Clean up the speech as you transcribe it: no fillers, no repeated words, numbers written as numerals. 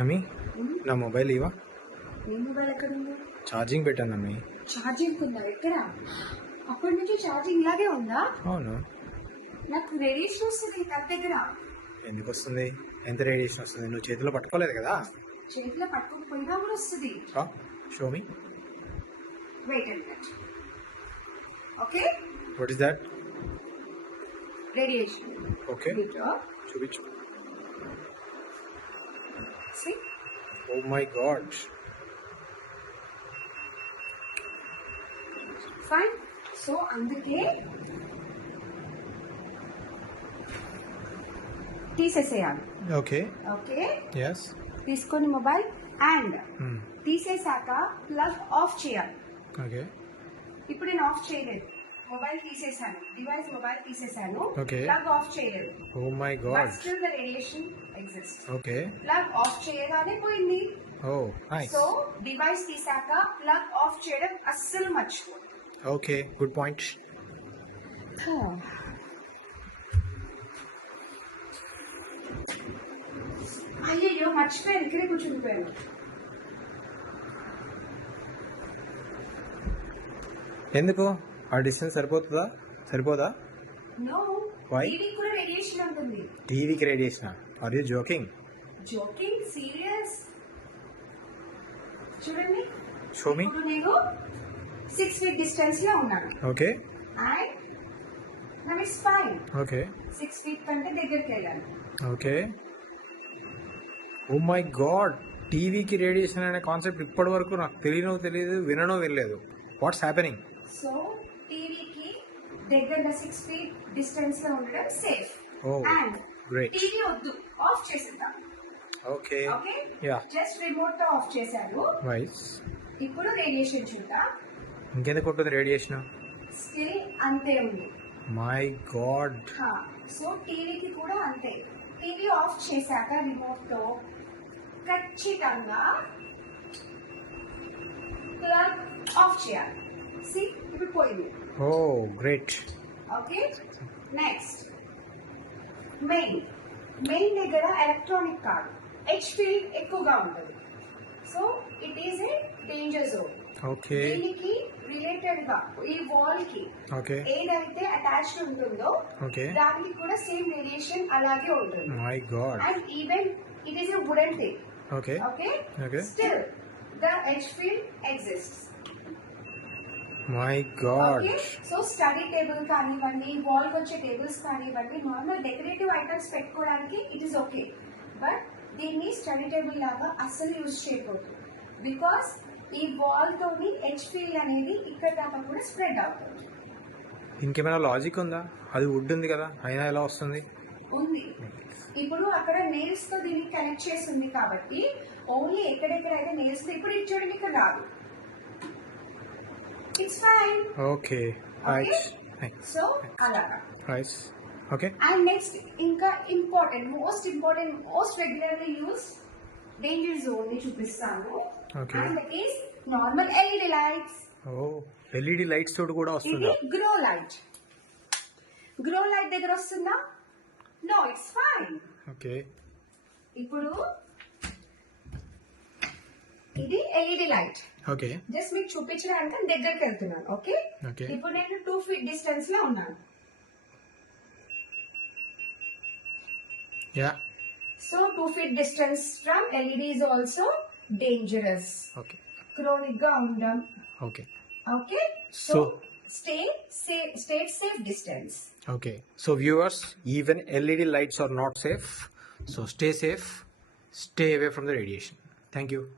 అమ్మి నా మొబైల్ ఇవా. నీ మొబైల్ ఎక్కడ ఉంది? ఛార్జింగ్ పెట్టాను అమ్మి. ఛార్జింగ్ ఉందా? ఎక్కడ? అప్పటి నుంచి ఛార్జింగ్ ఇలాగే ఉందా? అవును. నాకు రేడియేషన్ వస్తుంది నా దగ్గర. ఎందుకు వస్తుంది? ఎంత రేడియేషన్ వస్తుంది? నువ్వు చేతిలో పట్టుకోలేదు కదా. చేతిలో పట్టుకోకపోయినా కూడా వస్తుంది. Show me. Wait and watch. Okay, what is that? Radiation. Okay, చూపించు. See? Oh my god. Fine. So అందుకే తీసేసేయాలి. ఓకే. Okay, yes. తీసుకొని మొబైల్ అండ్ తీసేసాక ప్లగ్ ఆఫ్ చేయాలి. ఓకే. ఇప్పుడు నేను ఆఫ్ చేయలేదు, మొబైల్ తీసేసాను, డివైస్ మొబైల్ తీసేసాను, Okay. ప్లగ్ ఆఫ్ చేయలేదు. Oh my but god. Still the radiation exist. Okay. Plug off చేయగానే పోయింది. Oh, nice. సో డివైస్ తీసాక ప్లగ్ ఆఫ్ చేయడం అస్సలు మర్చిపో. Okay, good point. అయ్యయ్యో మర్చిపోయాను, ఇక్కడే కూర్చుండిపోయాను. ఎందుకు? ఆ డిస్టెన్స్ సరిపోదా? No, Why? టీవీ కూడా రేడియేషన్ ఉంటుంది. టీవీకి radiation? Are you joking? Joking, serious. చూడండి, షో మీ. ఇప్పుడు నేను 6 feet డిస్టెన్స్ లో ఉన్నాను okay. And now it's fine. Okay. 6 feet కంటే దగ్గరికి వెళ్ళాను. ఓకే. ఓ మై గాడ్, టీవీకి రేడియేషన్ అనే కాన్సెప్ట్ ఇప్పటి వరకు నాకు తెలియదు, వినలేదు. What's happening? సో టీవీకి దగ్గరగా 6 feet డిస్టెన్స్ లో ఉండడం safe. Oh, and great. TV వద్దు, ఆఫ్ చేసేద్దాం. Okay. Okay, yeah. Just remote తో ఆఫ్ చేశాను. వైస్. ఇప్పుడు రేడియేషన్ చూద్దాం. ఇంకెందుకు ఉంటుంది రేడియేషన్? స్టిల్ అంతే ఉంది. My God. సో టీవీకి కూడా అంతే. టీవీ ఆఫ్ చేశాక రిమోట్ తో ఖచ్చితంగా ప్లగ్ ఆఫ్ చేయాలి. సి, ఇప్పుడు పోయింది. ఓ గ్రేట్. ఓకే, నెక్స్ట్ మెయిన్ దగ్గర ఎలక్ట్రానిక్ కాదు, హెచ్ ఫీల్డ్ ఎక్కువగా ఉంటుంది. So it is a danger zone. Okay. దీనికి రిలేటెడ్ గా ఈ వాల్ కి ఓకే. ఏదైతే అటాచ్డ్ ఉంటుందో ఓకే. దానికి కూడా సేమ్ రేడియేషన్ అలాగే ఉంటుంది. My God. And even it is a wooden thing. Okay. Okay, okay. Still the H field exists. My God. Okay, so study table కానివ్వండి, వాల్ వచ్చే టేబుల్స్ కానివ్వండి, నార్మల్ డెకరేటివ్ ఐటమ్స్ పెట్టుకోవడానికి it is okay. But దీన్ని study table లాగా అస్సలు use చేయకూడదు. Because ఈ wall తోని హెచ్ ఫీల్డ్ అనేది ఇక్కడ దాకా కూడా స్ప్రెడ్ అవుతుంది. ఇంకేమైనా లాజిక్ ఉందా? అది వుడ్ ఉంది కదా, అయినా ఎలా వస్తుంది? ఉంది. ఇప్పుడు అక్కడ నెయిల్స్ తో దీన్ని కనెక్ట్ చేసి ఉంది కాబట్టి ఓన్లీ ఎక్కడెక్కడైతే నెయిల్స్ తో, ఇప్పుడు ఇది చూడండి ఇక్కడ రాదు. It's fine. Okay. Right. So అలాగా. రైట్. ఓకే. అండ్ నెక్స్ట్ ఇంకా most important most regularly use danger zone ని చూపిస్తాను. Okay. And that is normal LED lights. Oh, LED lights తోటి కూడా ఇది వస్తుందా? గ్రో లైట్ దగ్గర వస్తుందా? No, it's fine. ఓకే. ఇప్పుడు ఇది ఎల్ఈడి లైట్. ఓకే. జస్ట్ మీకు చూపించడానికి దగ్గరికి వెళ్తున్నాను. Okay, okay. ఇప్పుడు నేను 2 feet డిస్టెన్స్ లో ఉన్నాను. Yeah. So 2 feet distance from LED is also dangerous. Okay. Chronic గా ఉండడం. Okay. Okay, so So, stay safe distance. Okay. So viewers, even LED lights are not safe. So stay safe. Stay away from the radiation. Thank you.